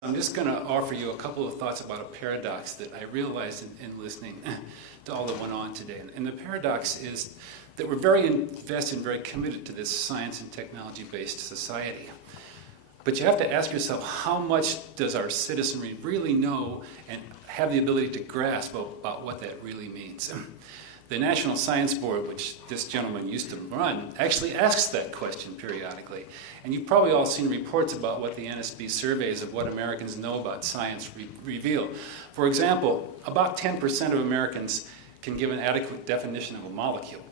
I'm just going to offer you a couple of thoughts about a paradox that I realized in listening to all that went on today. And the paradox is that we're very invested and very committed to this science and technology-based society. But you have to ask yourself, how much does our citizenry really know and have the ability to grasp about what that really means? The National Science Board, which this gentleman used to run, actually asks that question periodically. And you've probably all seen reports about what the NSB surveys of what Americans know about science reveal. For example, about 10% of Americans can give an adequate definition of a molecule.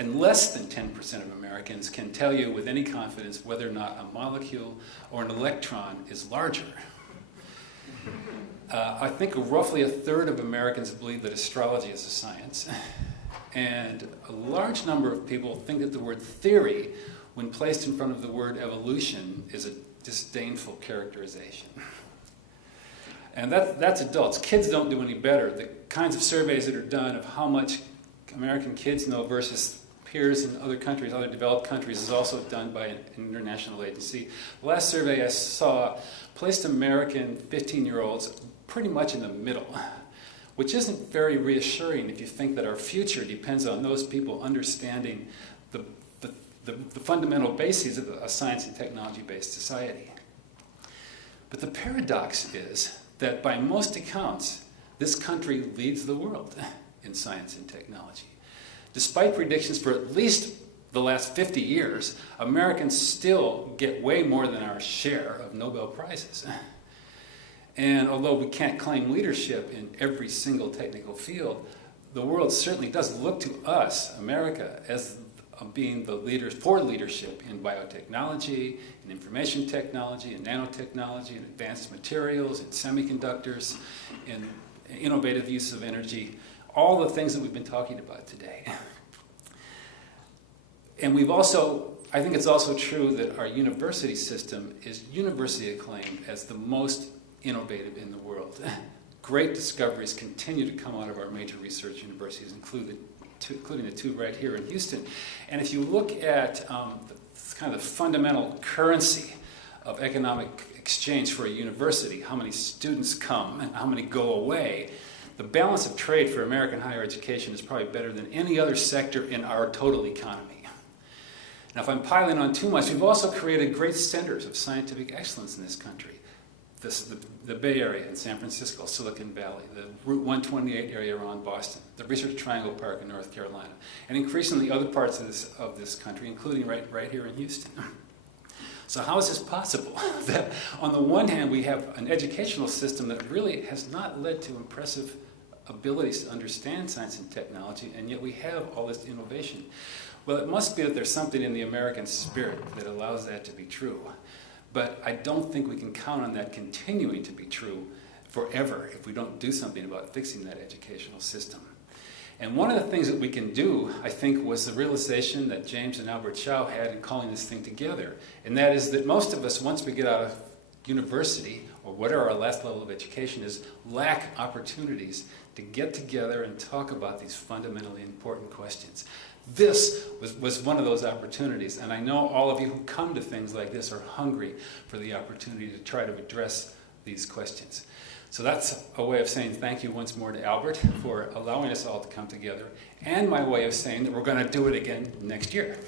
And less than 10% of Americans can tell you with any confidence whether or not a molecule or an electron is larger. I think roughly a third of Americans believe that astrology is a science. And a large number of people think that the word theory, when placed in front of the word evolution, is a disdainful characterization. And that's adults. Kids don't do any better. The kinds of surveys that are done of how much American kids know versus peers in other countries, other developed countries, is also done by an international agency. The last survey I saw placed American 15-year-olds pretty much in the middle, which isn't very reassuring if you think that our future depends on those people understanding the fundamental bases of a science and technology-based society. But the paradox is that by most accounts, this country leads the world in science and technology. Despite predictions for at least the last 50 years, Americans still get way more than our share of Nobel Prizes. And although we can't claim leadership in every single technical field, the world certainly does look to us, America, as being the leaders for leadership in biotechnology, in information technology, in nanotechnology, in advanced materials, in semiconductors, in innovative use of energy, all the things that we've been talking about today. And I think it's also true that our university system is universally acclaimed as the most innovative in the world. Great discoveries continue to come out of our major research universities, including the two right here in Houston. And if you look at kind of the fundamental currency of economic exchange for a university, how many students come and how many go away, the balance of trade for American higher education is probably better than any other sector in our total economy. Now, if I'm piling on too much, we've also created great centers of scientific excellence in this country. The Bay Area in San Francisco, Silicon Valley, the Route 128 area around Boston, the Research Triangle Park in North Carolina, and increasingly other parts of this country, including right here in Houston. So how is this possible? That on the one hand, we have an educational system that really has not led to impressive abilities to understand science and technology, and yet we have all this innovation. Well, it must be that there's something in the American spirit that allows that to be true. But I don't think we can count on that continuing to be true forever if we don't do something about fixing that educational system. And one of the things that we can do, I think, was the realization that James and Albert Chao had in calling this thing together. And that is that most of us, once we get out of university, or whatever our last level of education is, lack opportunities to get together and talk about these fundamentally important questions. This was one of those opportunities, and I know all of you who come to things like this are hungry for the opportunity to try to address these questions. So that's a way of saying thank you once more to Albert for allowing us all to come together, and my way of saying that we're going to do it again next year.